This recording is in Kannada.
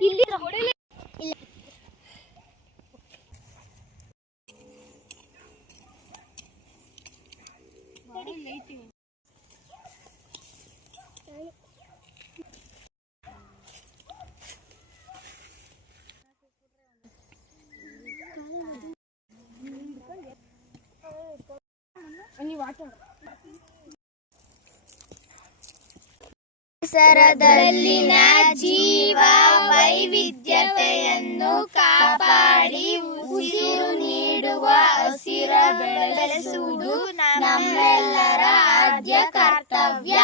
ಇಲ್ಲಿ ಪರಿಸರದಲ್ಲಿನ ಜೀವ ವೈವಿಧ್ಯತೆಯನ್ನು ಕಾಪಾಡಿ ಉಸಿರು ನೀಡುವ ಹಸಿರ ಬೆಳೆಸುವುದು ನಮ್ಮೆಲ್ಲರ ಆದ್ಯ ಕರ್ತವ್ಯ.